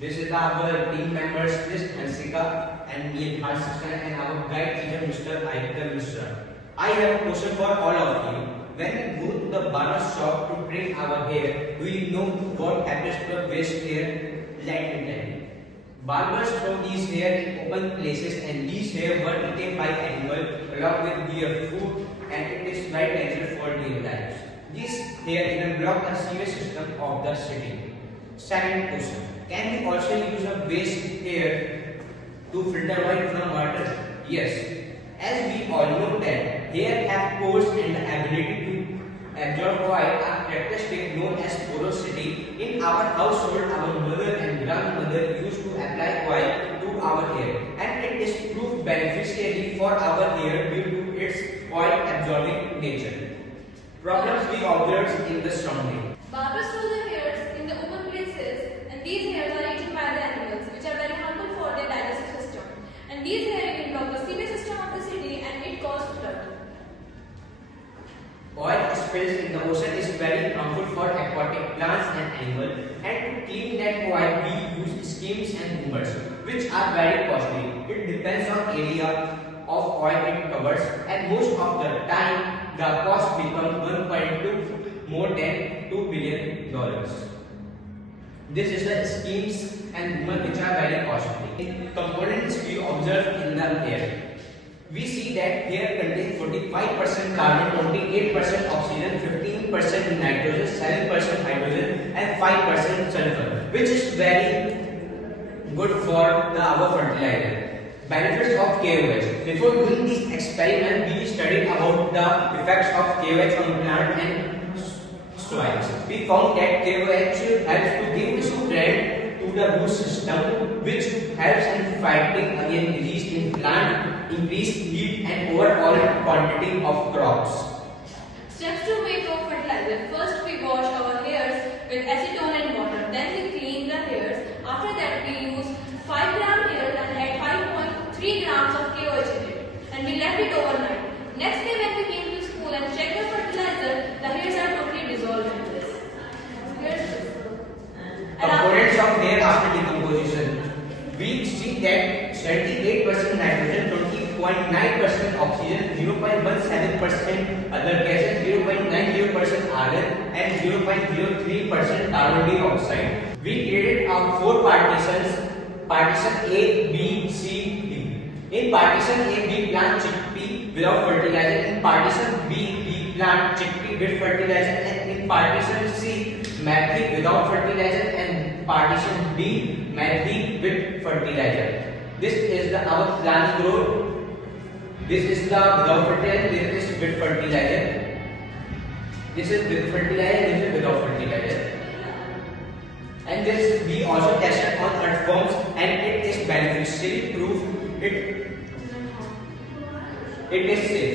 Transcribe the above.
This is our team members list, Hansika and me, Harshan, and our guide teacher, Mr. Aitam Mishra. I have a question for all of you. When we go to the barber shop to trim our hair, do you know what happens to the waist hair? Let me tell you. Barbers throw these hair in open places, and these hair were eaten by animals along with their food, and it is very dangerous for their lives. This hair even block the sewage system of the city. Second question. Can we also use a waste hair to filter oil from water? Yes. As we all know that hair have pores and the ability to absorb oil are characteristic known as porosity. In our household, our mother and grandmother used to apply oil to our hair, and it is proved beneficiary for our hair due to its oil absorbing nature. Problems we observed in the surrounding. Barbers throw their hairs in the open places, and these hairs are eaten by the animals, which are very harmful for their digestive system. And these hairs can block the sewage system of the city, and it causes flood. Oil spills in the ocean is very harmful for aquatic plants and animals, and to clean that oil we use steams and boomers, which are very costly. It depends on area of oil it covers, and most of the time the cost becomes 1.2 more than $2 billion. This is the schemes and boomer which are very costly. In components we observe in the hair. We see that hair contains 45% carbon, 28% oxygen, 15% nitrogen, 7% hydrogen, and 5% sulfur, which is very good for our fertilizer. Benefits of KOH. Before doing this experiment, we studied about the effects of KOH on plant and soils. We found that KOH helps to give strength to the root system, which helps in fighting against disease in plant, increased yield, and overall quantity of crops. Steps to make a fertilizer. First, we wash our hairs with acetone and water. Then we clean the hairs. After that, we use 5 gram hair and add 5.3 grams of KOH in it, and we left it overnight. Next day, when we came to school and checked the fertilizer, the hairs are totally dissolved into this. Components of hair after decomposition. We see that 78% nitrogen, 20.9% oxygen, 0.17% other gases, 0.90% argon, and 0.03% carbon dioxide. We created 4 partitions. Partition A, B, C, D. In partition A, we plant chickpea without fertilizer. In partition B, we plant chickpea with fertilizer. And in partition C, mathi without fertilizer. And partition D, mathi with fertilizer. This is our plant growth. This is the without fertilizer. This is with fertilizer. This is with fertilizer. This is without fertilizer. And this we also tested on earthworms, and it is beneficially proved it is safe.